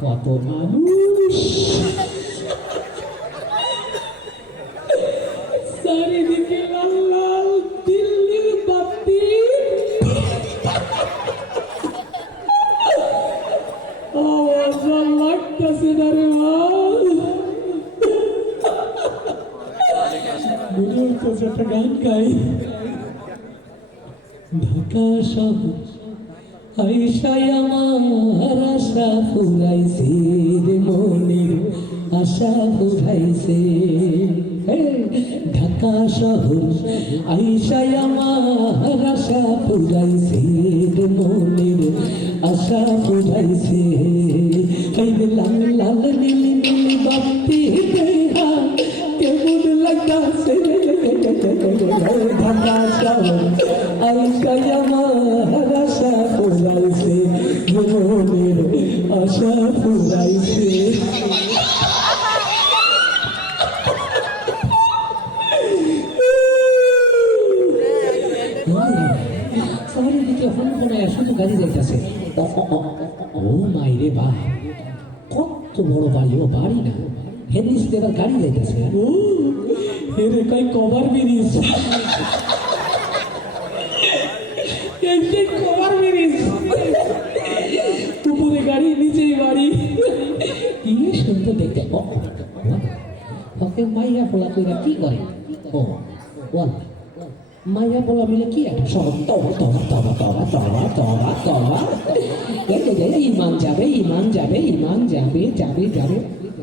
কত মানুষ চারিদিকে লাল লাল দিল্লির বাতি আওয়াজ লাগতেছে না রে মনে হইতেছে একটা গান গাই ঢাকা শহর আইসাই আমার আশা ফুরাইছে রে মনের আশা ফুরাইছে ঢাকা শহর আইসাই আমার আশা ফুরাইছে রে মনের আশা ফুরাইছে এই লাল লাল নীলি নীলি বাতি দেখা কেমন লাগতাছে ঢাকা শহর আইসাই আমার আশা ফুরাইছে মনের আশা ফুরাইছে চারিদিকে ফোন শুধু গাড়ি যাইতেছে ও মাই রে বা কত বড় বাড়ি ও বাড়ি না হেনিস দেবার গাড়ি যাইতেছে ও হেরে কই কভার ব্রিজ কভার ব্রিজ উপরে গাড়ি নিচেই বাড়ি কি সুন্দর দেখতে ওকে মাইয়া পোলা কইরা কি করে ও ওয়াল মাইয়া পোলা মিলে কি একটা সব তবা তবা তবা তবা তবা তবা তবা ইমান যাবে ইমান যাবে ইমান যাবে যাবে যাবে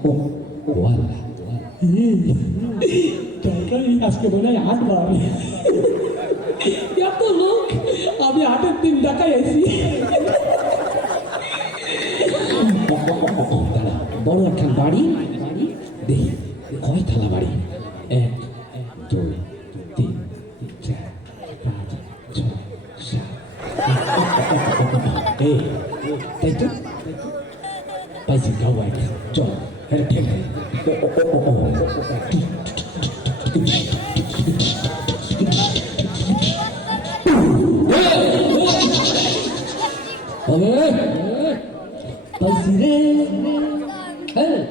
ও ওয়াল আজকে মনে হয় 8 বার এত লোক আমি 8-এর দিন ঢাকায় আইছি বড় একটা বাড়ি দেখি কয় থালা বাড়ি 1 2 3 4 5 6 7 এই তাই তো পাইছি গাওয়াই চল এটা ঠিক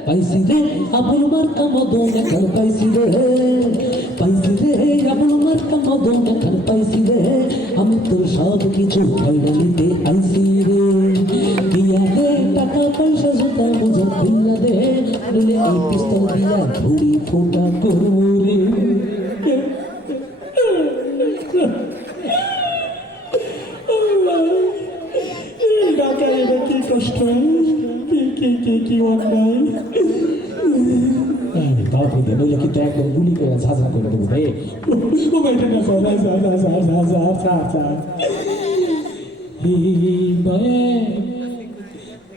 পাইছি রে আবুল মার্কা মদন এখন পাইছি রে আবুল মার্কা মদন এখন পাইছি রে আমি তোর সব কিছু খাইনা নিতে আইছি রে দিয়া দে টাকা পয়সা জুতা মোজা কিনা দে নইলে এই পিস্তল দিয়া ঘুড়ি ফোটা করবো রে ঢাকায় এটা কি কষ্ট কি অন্যায় বাপরে নইলে কিন্তু একদম গুলি করে ঝাঁঝা করে দেবো ভাই ও বেটা না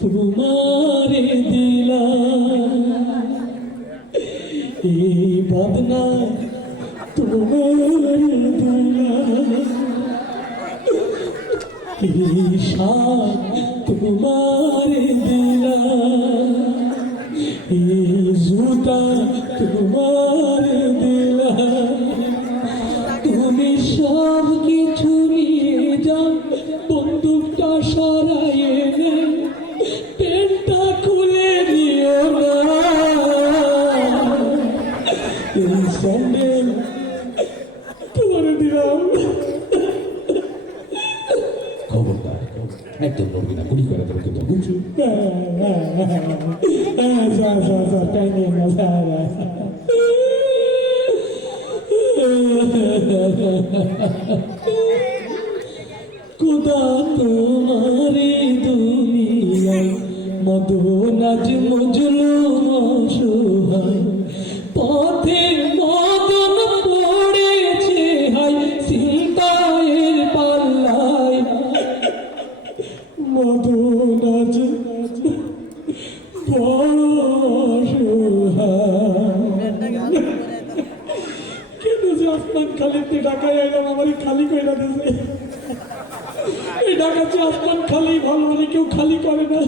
তোমারে দিলা এই বদনা তোমারে দিলা তোমারে দিলা জুতা তোমারে দিলা তুমি সব কিছু নিয়ে যাও বন্দুকটা সরাইয়ে নে পেনটা খুলে দিও না এই স্যান্ডেল তোমারে দিলাম খবরদার একদম নড়বি না গুলি করে দেবো কিন্তু বুঝছো তাই নিয়ে খুদা তোমারে দুনিয়ায় মদন আজ মজলুম অসহায় পথে মদন পড়েছে হাই চিন্তায়ের পাল্লায় মদন আজ বড় অসহায় কেন যে আসমান খালিতে ঢাকায় এলাম আমার খালি কইরা দিছে এই ঢাকাতে আসমান খালি ভালো মানে কেউ খালি করে না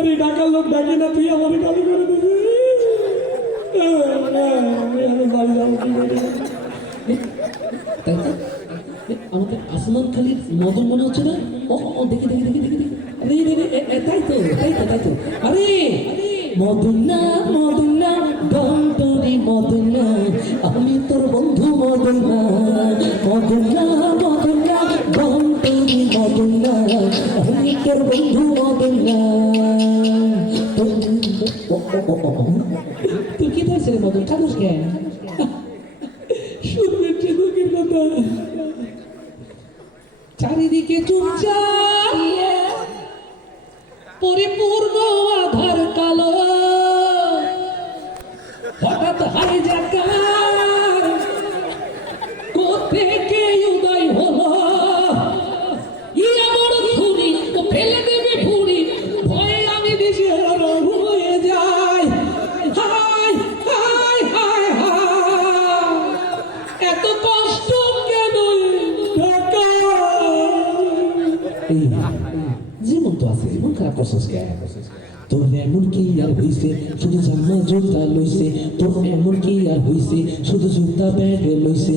আরে ডাকার লোক ডাকে না, তুই আমার গালি করে দিবি। আমি বাড়ি যাবো কি করে? তাই তো আমাদের আসমান খালির মদন মনে হচ্ছে না? ও দেখি দেখি দেখি দেখি দেখি, আরে তাই তো তাই তো তাই তো। আরে মদনা মদনা গন্তরি মদনা, আমি তোর বন্ধু মদনা। মদনা মদনা গন্তরি মদনা, আমি তোর বন্ধু মদনা। তুই কি ধরছে মদন, কাঁদুস কেন? শুনবেন যে দুঃখের কথা, চারিদিকে চুপচাপ পরিপূর্ণ আধার কালো, হঠাৎ হাই জাকার কোথেকে উদয় হলো, ইয়া বড় ছুরি ও ফেলে দেবে ভুড়ি, ভয়ে আমি দিশেহারা হয়ে যাই। হায় হায় হায় হায়, এত কষ্ট কেন ঢাকা? জীবন তো আছে, মন খারাপ করছিস কে? তোর এমন কি আর হইছে, শুধু জামা জুতা লইছে। তোর এমন কি আর হইছে, শুধু জুতা ব্যাগ লইছে।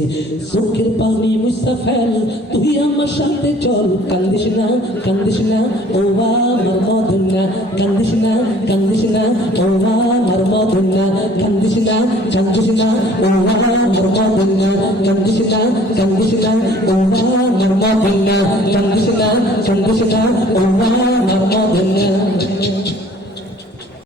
চোখের পানি মুছা ফেল, তুই আমার সাথে চল। কান্দিস না কান্দিস না ও আমার মদনা, কান্দিস না কান্দিস না ও আমার মদনা, কান্দিস না কান্দিস না ও আমার মদনা, কান্দিস না কান্দিস না ও আমার মদনা, কান্দিস না কান্দিস না ও আমার মদনা।